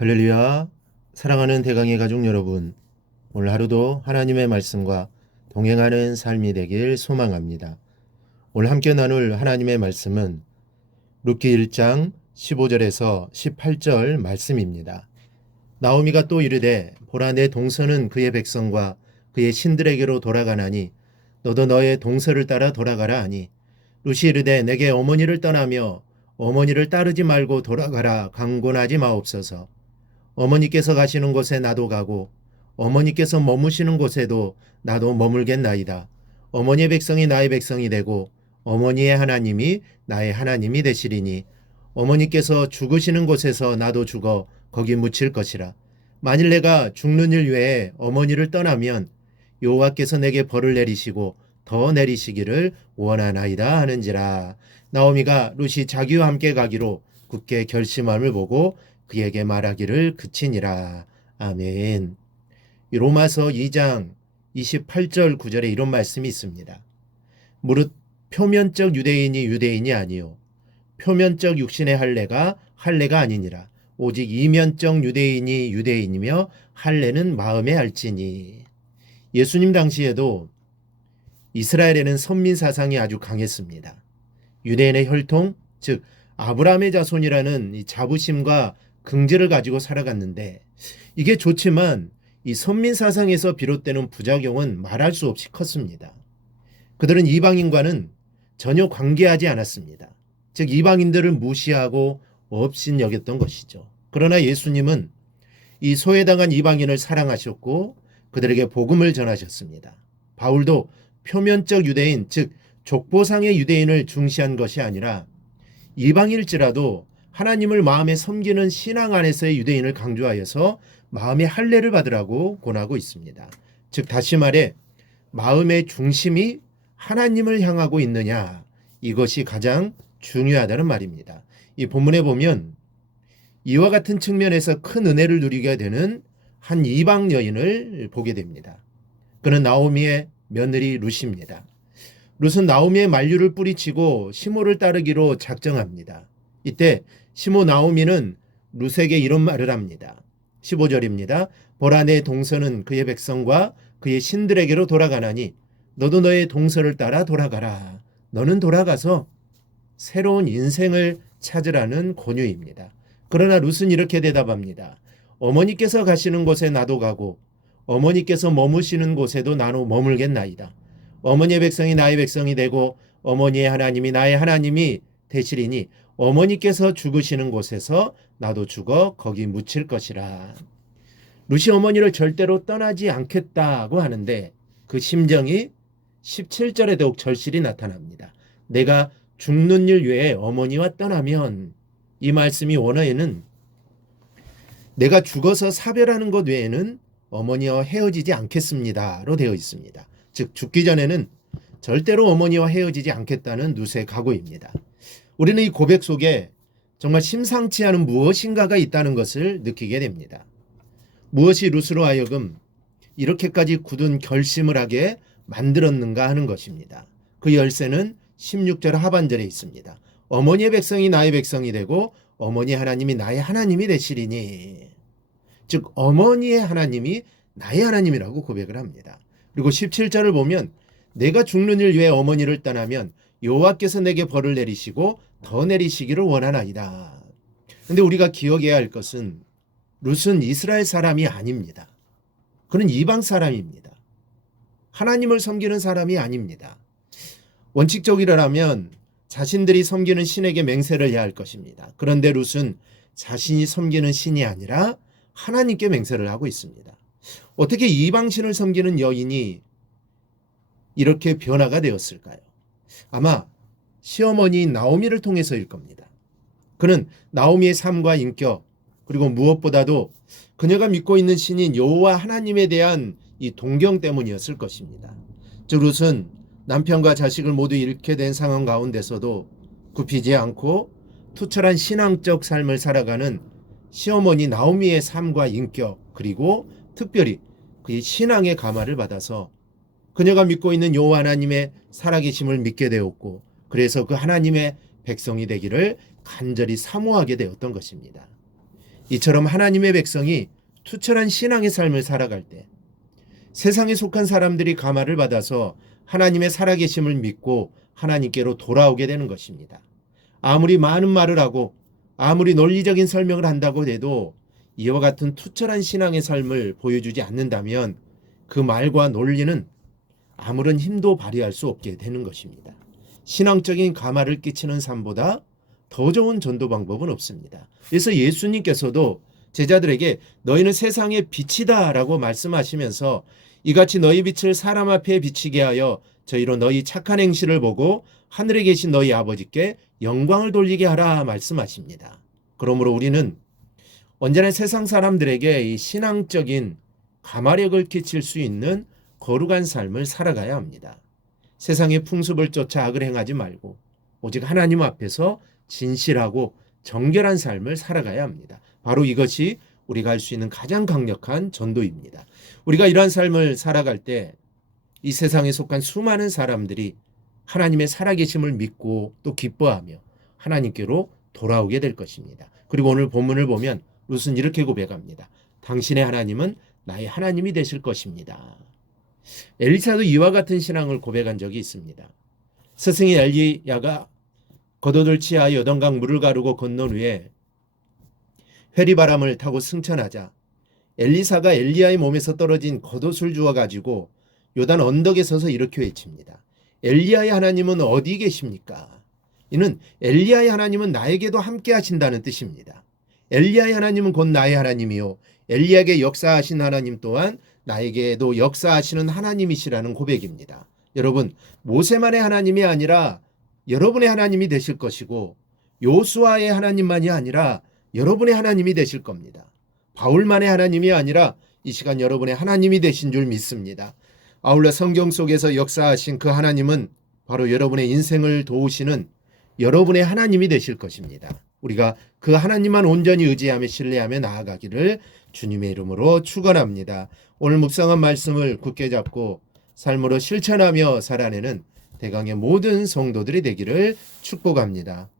할렐루야. 사랑하는 대강의 가족 여러분, 오늘 하루도 하나님의 말씀과 동행하는 삶이 되길 소망합니다. 오늘 함께 나눌 하나님의 말씀은 룻기 1장 15절에서 18절 말씀입니다. 나오미가 또 이르되 보라 내 동서는 그의 백성과 그의 신들에게로 돌아가나니 너도 너의 동서를 따라 돌아가라 하니 룻이 이르되 내게 어머니를 떠나며 어머니를 따르지 말고 돌아가라 강권하지 마옵소서. 어머니께서 가시는 곳에 나도 가고 어머니께서 머무시는 곳에도 나도 머물겠나이다. 어머니의 백성이 나의 백성이 되고 어머니의 하나님이 나의 하나님이 되시리니 어머니께서 죽으시는 곳에서 나도 죽어 거기 묻힐 것이라. 만일 내가 죽는 일 외에 어머니를 떠나면 여호와께서 내게 벌을 내리시고 더 내리시기를 원하나이다 하는지라. 나오미가 룻이 자기와 함께 가기로 굳게 결심함을 보고 그에게 말하기를 그치니라. 아멘. 로마서 2장 28절 9절에 이런 말씀이 있습니다. 무릇 표면적 유대인이 유대인이 아니요 표면적 육신의 할례가 아니니라. 오직 이면적 유대인이 유대인이며 할례는 마음에 알지니. 예수님 당시에도 이스라엘에는 선민 사상이 아주 강했습니다. 유대인의 혈통, 즉 아브라함의 자손이라는 이 자부심과 긍지를 가지고 살아갔는데, 이게 좋지만 이 선민 사상에서 비롯되는 부작용은 말할 수 없이 컸습니다. 그들은 이방인과는 전혀 관계하지 않았습니다. 즉 이방인들을 무시하고 업신 여겼던 것이죠. 그러나 예수님은 이 소외당한 이방인을 사랑하셨고 그들에게 복음을 전하셨습니다. 바울도 표면적 유대인, 즉 족보상의 유대인을 중시한 것이 아니라 이방일지라도 하나님을 마음에 섬기는 신앙 안에서의 유대인을 강조하여서 마음의 할례를 받으라고 권하고 있습니다. 즉 다시 말해 마음의 중심이 하나님을 향하고 있느냐, 이것이 가장 중요하다는 말입니다. 이 본문에 보면 이와 같은 측면에서 큰 은혜를 누리게 되는 한 이방 여인을 보게 됩니다. 그는 나오미의 며느리 룻입니다. 룻은 나오미의 만류를 뿌리치고 시모를 따르기로 작정합니다. 이때 시모 나오미는 룻에게 이런 말을 합니다. 15절입니다. 보라 내 동서는 그의 백성과 그의 신들에게로 돌아가나니 너도 너의 동서를 따라 돌아가라. 너는 돌아가서 새로운 인생을 찾으라는 권유입니다. 그러나 룻은 이렇게 대답합니다. 어머니께서 가시는 곳에 나도 가고 어머니께서 머무시는 곳에도 나도 머물겠나이다. 어머니의 백성이 나의 백성이 되고 어머니의 하나님이 나의 하나님이 되시리니 어머니께서 죽으시는 곳에서 나도 죽어 거기 묻힐 것이라. 룻이 어머니를 절대로 떠나지 않겠다고 하는데 그 심정이 17절에 더욱 절실히 나타납니다. 내가 죽는 일 외에 어머니와 떠나면, 이 말씀이 원어에는 내가 죽어서 사별하는 것 외에는 어머니와 헤어지지 않겠습니다로 되어 있습니다. 즉 죽기 전에는 절대로 어머니와 헤어지지 않겠다는 룻의 각오입니다. 우리는 이 고백 속에 정말 심상치 않은 무엇인가가 있다는 것을 느끼게 됩니다. 무엇이 룻으로 하여금 이렇게까지 굳은 결심을 하게 만들었는가 하는 것입니다. 그 열쇠는 16절 하반절에 있습니다. 어머니의 백성이 나의 백성이 되고 어머니 하나님이 나의 하나님이 되시리니. 즉 어머니의 하나님이 나의 하나님이라고 고백을 합니다. 그리고 17절을 보면 내가 죽는 일 외에 어머니를 떠나면 여호와께서 내게 벌을 내리시고 더 내리시기를 원하나이다. 그런데 우리가 기억해야 할 것은 룻은 이스라엘 사람이 아닙니다. 그는 이방 사람입니다. 하나님을 섬기는 사람이 아닙니다. 원칙적이라면 자신들이 섬기는 신에게 맹세를 해야 할 것입니다. 그런데 룻은 자신이 섬기는 신이 아니라 하나님께 맹세를 하고 있습니다. 어떻게 이방신을 섬기는 여인이 이렇게 변화가 되었을까요? 아마 시어머니인 나오미를 통해서일 겁니다. 그는 나오미의 삶과 인격, 그리고 무엇보다도 그녀가 믿고 있는 신인 여호와 하나님에 대한 이 동경 때문이었을 것입니다. 즉 룻은 남편과 자식을 모두 잃게 된 상황 가운데서도 굽히지 않고 투철한 신앙적 삶을 살아가는 시어머니 나오미의 삶과 인격, 그리고 특별히 그의 신앙의 감화를 받아서 그녀가 믿고 있는 여호와 하나님의 살아계심을 믿게 되었고, 그래서 그 하나님의 백성이 되기를 간절히 사모하게 되었던 것입니다. 이처럼 하나님의 백성이 투철한 신앙의 삶을 살아갈 때 세상에 속한 사람들이 감화를 받아서 하나님의 살아계심을 믿고 하나님께로 돌아오게 되는 것입니다. 아무리 많은 말을 하고 아무리 논리적인 설명을 한다고 해도 이와 같은 투철한 신앙의 삶을 보여주지 않는다면 그 말과 논리는 아무런 힘도 발휘할 수 없게 되는 것입니다. 신앙적인 감화를 끼치는 삶보다 더 좋은 전도 방법은 없습니다. 그래서 예수님께서도 제자들에게 너희는 세상의 빛이다 라고 말씀하시면서 이같이 너희 빛을 사람 앞에 비치게 하여 저희로 너희 착한 행실을 보고 하늘에 계신 너희 아버지께 영광을 돌리게 하라 말씀하십니다. 그러므로 우리는 언제나 세상 사람들에게 이 신앙적인 감화력을 끼칠 수 있는 거룩한 삶을 살아가야 합니다. 세상의 풍습을 쫓아 악을 행하지 말고 오직 하나님 앞에서 진실하고 정결한 삶을 살아가야 합니다. 바로 이것이 우리가 할 수 있는 가장 강력한 전도입니다. 우리가 이러한 삶을 살아갈 때 이 세상에 속한 수많은 사람들이 하나님의 살아계심을 믿고 또 기뻐하며 하나님께로 돌아오게 될 것입니다. 그리고 오늘 본문을 보면 룻은 이렇게 고백합니다. 당신의 하나님은 나의 하나님이 되실 것입니다. 엘리사도 이와 같은 신앙을 고백한 적이 있습니다. 스승이 엘리야가 겉옷을 취하여 요단강 물을 가르고 건넌 후에 회리바람을 타고 승천하자 엘리사가 엘리야의 몸에서 떨어진 겉옷을 주워 가지고 요단 언덕에 서서 이렇게 외칩니다. 엘리야의 하나님은 어디 계십니까? 이는 엘리야의 하나님은 나에게도 함께 하신다는 뜻입니다. 엘리야의 하나님은 곧 나의 하나님이요 엘리야에게 역사하신 하나님 또한 나에게도 역사하시는 하나님이시라는 고백입니다. 여러분, 모세만의 하나님이 아니라 여러분의 하나님이 되실 것이고 요수아의 하나님만이 아니라 여러분의 하나님이 되실 겁니다. 바울만의 하나님이 아니라 이 시간 여러분의 하나님이 되신 줄 믿습니다. 아울러 성경 속에서 역사하신 그 하나님은 바로 여러분의 인생을 도우시는 여러분의 하나님이 되실 것입니다. 우리가 그 하나님만 온전히 의지하며 신뢰하며 나아가기를 주님의 이름으로 축원합니다. 오늘 묵상한 말씀을 굳게 잡고 삶으로 실천하며 살아내는 대강의 모든 성도들이 되기를 축복합니다.